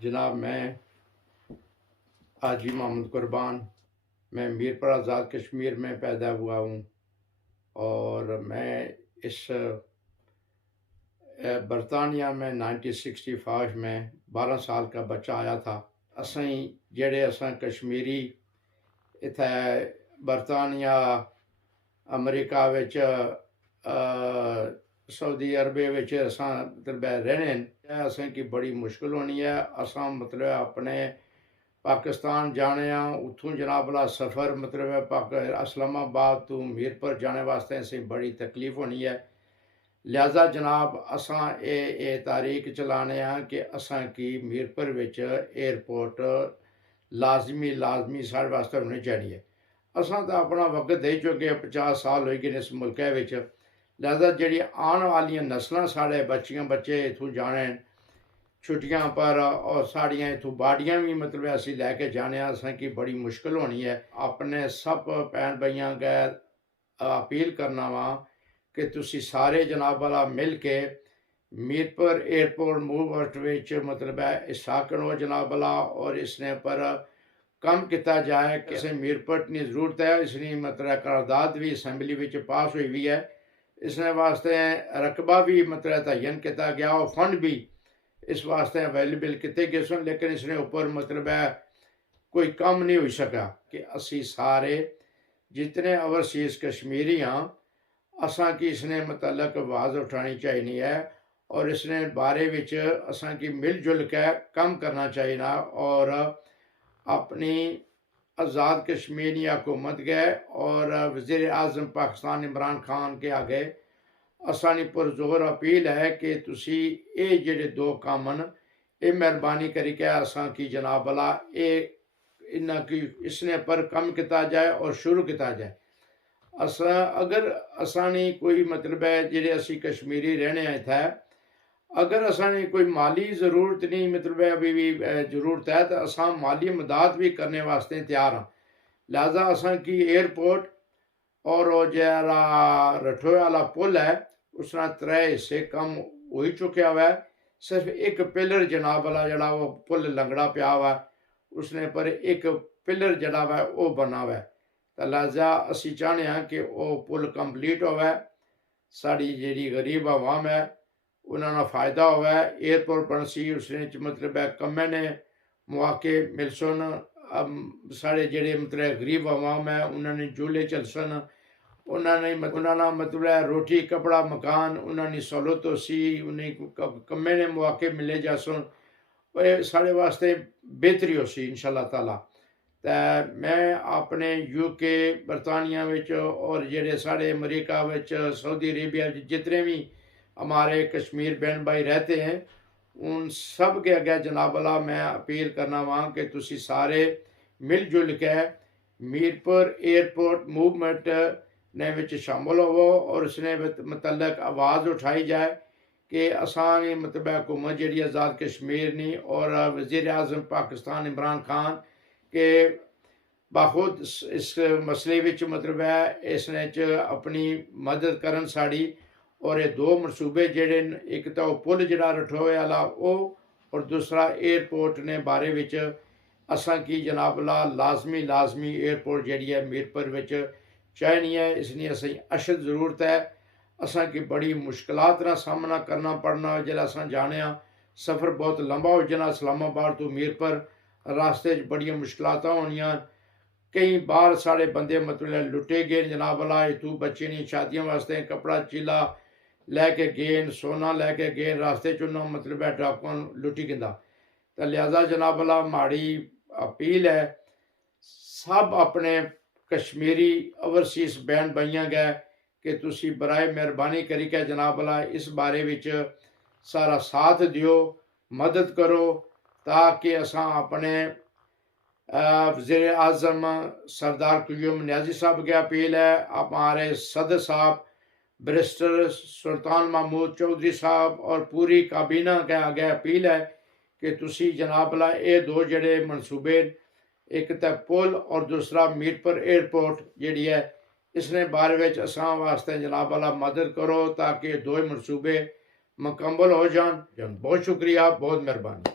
जनाब, मैं हाजी मोहम्मद कुर्बान, मैं मीरपुर आज़ाद कश्मीर में पैदा हुआ हूँ और मैं इस बरतानिया में 1965 में 12 साल का बच्चा आया था। असां कश्मीरी इत्थै बरतानिया, अमरीका विच, सऊदी अरबिया विच असां मतलब रहने न। असेंगी बड़ी मुश्किल होनी है। असां मतलब अपने पाकिस्तान जाने उत्थों जनाब ला सफ़र मतलब इस्लामाबाद तो मीरपुर जाने वास्ते असें बड़ी तकलीफ होनी है। लिहाजा जनाब असां ये तारीख चलाने कि असां की मीरपुर विच एयरपोर्ट लाजमी साढ़े वास्ते होनी चाहिए। असां तो अपना वक्त दे चुके 50 साल हो गए इस मुल्कै विच। लिहाजा जेह्ड़ी आने वालियां नस्लां साढ़े बच्चियां बच्चे इत्थों जाने छुट्टियां पर और साड़ियां इत्थों बाड़ियां भी मतलब असीं लैके जाने असेंगी बड़ी मुश्किल होनी है। अपने सब भैन भाइयां गै अपील करना वा कि तुसी सारे जनाब वाला मिल के मीरपुर एयरपोर्ट मूवमेंट विच मतलब हिस्सा करो जनाब वाला और इसने पर कम किया जाए कि असें मीरपुर की जरूरत है। इसकी मतलब करारदाद भी असैंबली विच पास हुई हुई है। इसने वास्ते रकबा भी मतलब तयन किया गया और फंड भी इस वास्ते अवेलेबल किए गए सन, लेकिन इसने ऊपर मतलब कोई कम नहीं हो सका कि असी सारे जितने ओवरसीज़ कश्मीरी हाँ असा की इसने मतलब आवाज़ उठानी चाहिए है और इसने बारे विच असा की मिलजुल के कम करना चाहिए और अपनी आज़ाद कश्मीरी हुकूमत गए और वज़ीर आज़म पाकिस्तान इमरान खान के आगे असानी पुरजोर अपील है कि तुसी ये जेड़े दो काम न ये मेहरबानी करके असा की जनाब वाला ये इन्ना की इसने पर कम किया जाए और शुरू किया जाए। अगर असानी कोई मतलब है जेड़े असी कश्मीरी रहने इत्थै अगर असानी कोई माली ज़रूरत नहीं मतलब अभी भी ज़रूरत है तो असा माली मदद भी करने वास्ते तैयार हाँ। लिहाजा असा की एयरपोर्ट और वो जरा रठोए वाला पुल है उसना 3 हिस्से कम हो ही चुका हुआ है। सिर्फ एक पिलर जनाब वाला जड़ा वो पुल लंगड़ा पिया हुआ है, उसने पर एक पिलर जड़ा हुआ है वो बना हुआ है। तो लिहाजा असी चाहते हैं कि वो पुल कंप्लीट होवे, साड़ी जी गरीब आवाम है उन्होंने फ़ायदा होवे। एयरपोर्ट बनसी उसने मतलब कम्मे ने मौके मिल सन, साढ़े जेड़े मतलब गरीब आवाम है उन्होंने झूले चल सन, उन्होंने मतलब रोटी कपड़ा मकान उन्होंने सहूलत हो सी, उन्हें कम्मे ने मौके मिले जा सन, साढ़े वास्ते बेहतरी हो सी इंशाअल्लाह ताला। तो मैं अपने यूके बरतानिया विच और जेड़े साढ़े अमरीका विच सऊदी अरेबिया जितने भी हमारे कश्मीर बहन भाई रहते हैं उन सब के अगे जनाब अल्लाह मैं अपील करना वहाँ कि तुसी सारे मिलजुल के मीरपुर एयरपोर्ट मूवमेंट ने विच शामिल होवो और उसने मतलब आवाज़ उठाई जाए कि असानी मतलब हुकूमत जी आज़ाद कश्मीर नी और वज़ीर आज़म पाकिस्तान इमरान खान के बाखुद इस मसले विच मतलब इसने अपनी मदद करन साड़ी और ये दो मनसूबे जेड़े एक तो पुल जड़ा रठोए वाला वो और दूसरा एयरपोर्ट ने बारे विच असा की जनाब ला लाजमी एयरपोर्ट जी है मीरपुर विच चाहिए है। इसकी असें अशद ज़रूरत है। असा की बड़ी मुश्किलात का सामना करना पड़ना जो अस जाने सफ़र बहुत लंबा हो जाना इस्लामाबाद तो मीरपुर रास्ते बड़िया मुश्किलात होनिया। कई बार साढ़े बंदे मतलब लुटे गए जनाब अल्लाह तू बच्चे नहीं शादियों वास्ते कपड़ा चीला लैके गए सोना लैके गए रास्ते चुना मतलब डाकुआ लुटी गिंदा। तो लिहाजा जनाब अल्लाह माड़ी अपील है सब अपने कश्मीरी ओवरसीज़ बहन भाइयां गए कि तुसी बराए मेहरबानी करी के जनाब अल्लाह इस बारे विच सारा साथ दियो मदद करो ताकि असां अपने वज़ीर आज़म सरदार क़याूम नियाज़ी साहब की अपील है, हमारे सदर साहब बैरिस्टर सुल्तान महमूद चौधरी साहब और पूरी काबीना के आगे अपील है कि तुसी जनाब ला ये दो जड़े मनसूबे एक तो पुल और दूसरा मीरपुर एयरपोर्ट जी है इसने बारे में असां वास्ते जनाब अल्लाह मदद करो ताकि दो मनसूबे मुकम्मल हो जान। बहुत शुक्रिया, बहुत मेहरबानी।